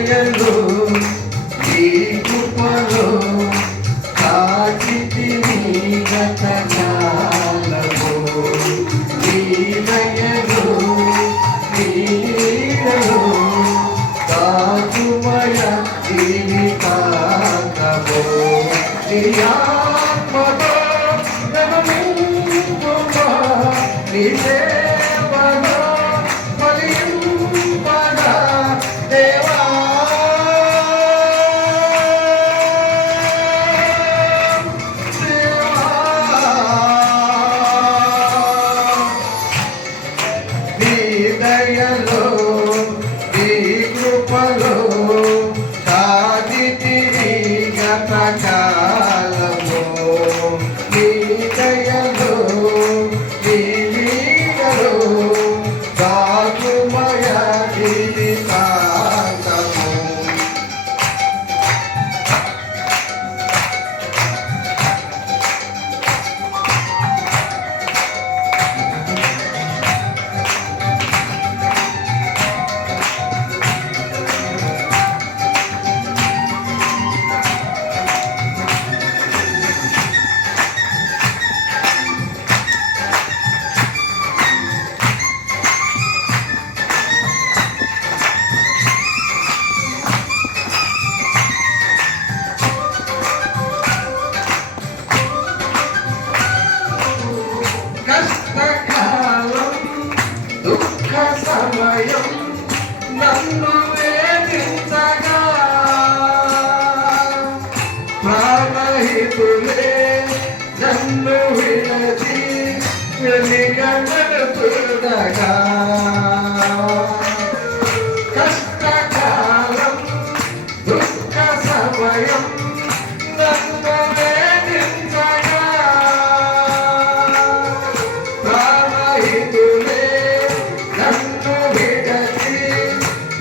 దయలో నీ కృపలో కాచితివి గతకాలము నీ దయలో నీ నీడలో కాచుమయ జీవితాంతము నీ ఆత్మతో గమనింపుమా నీ సేవలో ఫలింపగా దేవా నీ దయలో నీ కృపలో కాచితివి గతకాలము నీ దయలో నీ నీడలో కాచుమయ జీవితాంతము కష్టకాలం దుఃఖ సమయం నన్ను వేధించగా ప్రాణహితులే నన్ను విడచి వెలిగనడుతుండగా కష్టకాలం దుఃఖ సమయం నన్ను వేధించగా ప్రాణహితులే నన్ను విడచి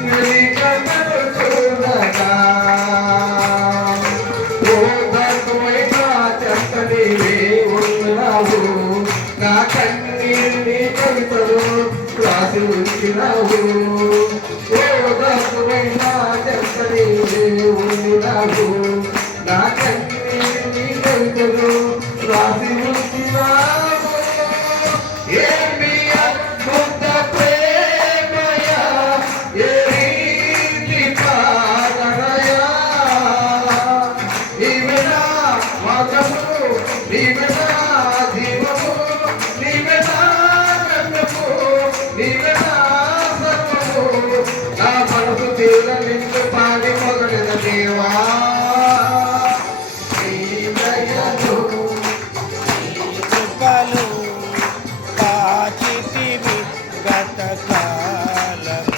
వెలిగనడుతుండగా ఓదార్పుమైనా చెత్తనివే ఉన్నావు నా కన్నీరిని కవితలు రాసి ఉంచినావు ఓదార్పుమైనా చెత్తనివే ఉన్నావు నా కన్నీరిని కవితలు రాసి ఉంచినావు ఏమి అద్భుత ప్రేమయా ఏ రీతి పాదనయా నీవే నా మార్గము నీవే నా జీవము నీవే నా గమ్యము నీవే నా సర్వము నా మనసు తీర నిన్ను పాడి పొగడెద దేవా నీ దయలో కృపలు కాచితివి గతకాలము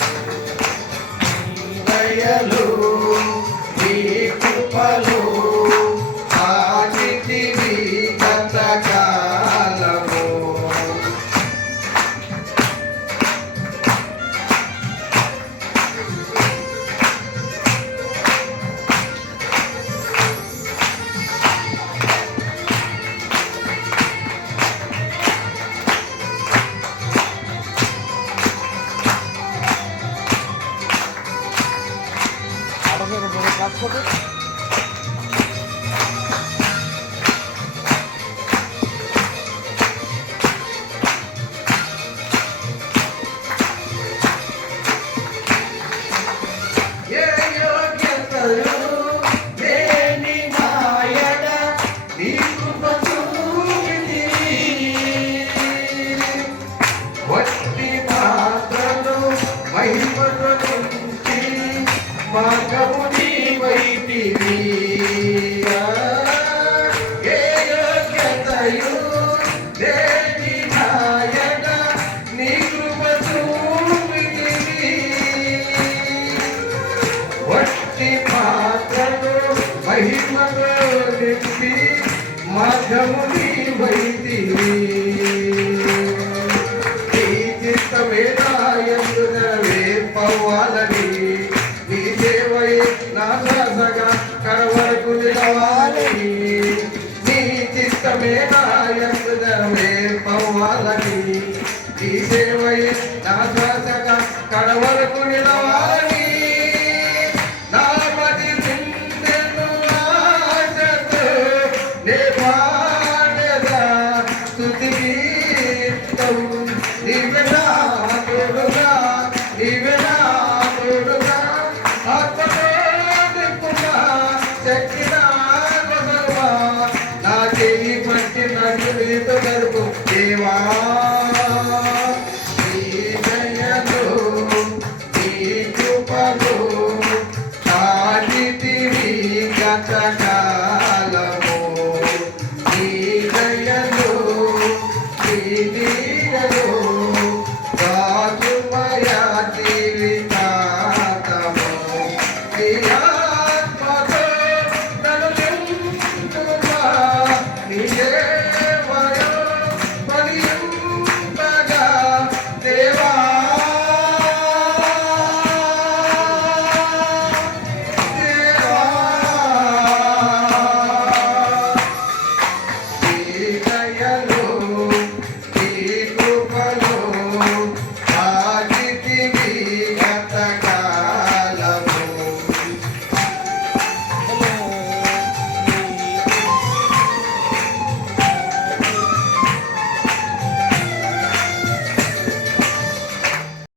దయలో నీ కృపలో కాచితివి గతకాలము ఏ యోగ్యతలు లేని నాయడ నీ కృప చూపితివి వట్టి మాత్రను మహిమను నుంచి మార్గము నీవైతివి ఏ యోగ్యతయు లేని నాయడ నీ కృప చూపితివి వట్టి పాత్రను మహిమను నింపి మార్గము నీవైతివి నీ చిత్తమే నాయందు నెరవేర్పవ్వాలని నీ సేవయే నా శ్వాసగా కడవరకు నిలవాలని నీ చిత్తమే నాయందు నెరవేర్పవ్వాలని నీ సేవయే నా శ్వాసగా కడవరకు